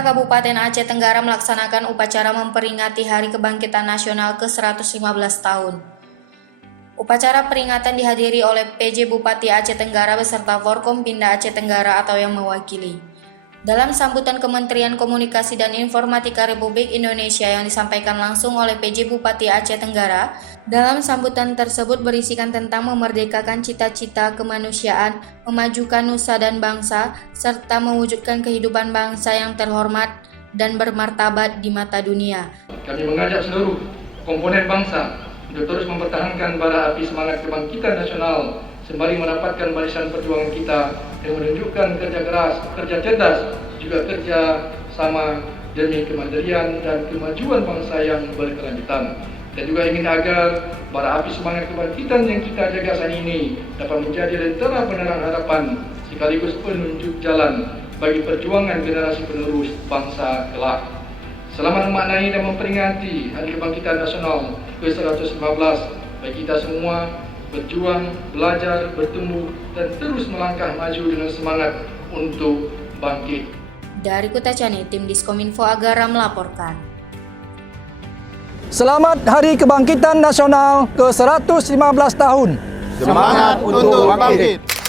Pemerintah Kabupaten Aceh Tenggara melaksanakan upacara memperingati Hari Kebangkitan Nasional ke-115 tahun. Upacara peringatan dihadiri oleh PJ Bupati Aceh Tenggara beserta Forkompinda Aceh Tenggara atau yang mewakili. Dalam sambutan Kementerian Komunikasi dan Informatika Republik Indonesia yang disampaikan langsung oleh PJ Bupati Aceh Tenggara, dalam sambutan tersebut berisikan tentang memerdekakan cita-cita kemanusiaan, memajukan nusa dan bangsa, serta mewujudkan kehidupan bangsa yang terhormat dan bermartabat di mata dunia. Kami mengajak seluruh komponen bangsa untuk terus mempertahankan bara api semangat kebangkitan nasional sembari mendapatkan barisan perjuangan kita yang menunjukkan kerja keras, kerja cerdas, juga kerja sama demi kemandirian dan kemajuan bangsa yang berkelanjutan. Dan juga ingin agar bara api semangat kebangkitan yang kita jaga saat ini dapat menjadi lentera penerang harapan sekaligus penunjuk jalan bagi perjuangan generasi penerus bangsa kelak. Selamat memaknai dan memperingati Hari Kebangkitan Nasional ke-115 bagi kita semua berjuang, belajar, bertumbuh, dan terus melangkah maju dengan semangat untuk bangkit. Dari Kutacani, tim Diskominfo Agara melaporkan. Selamat Hari Kebangkitan Nasional ke-115 tahun. Semangat untuk bangkit.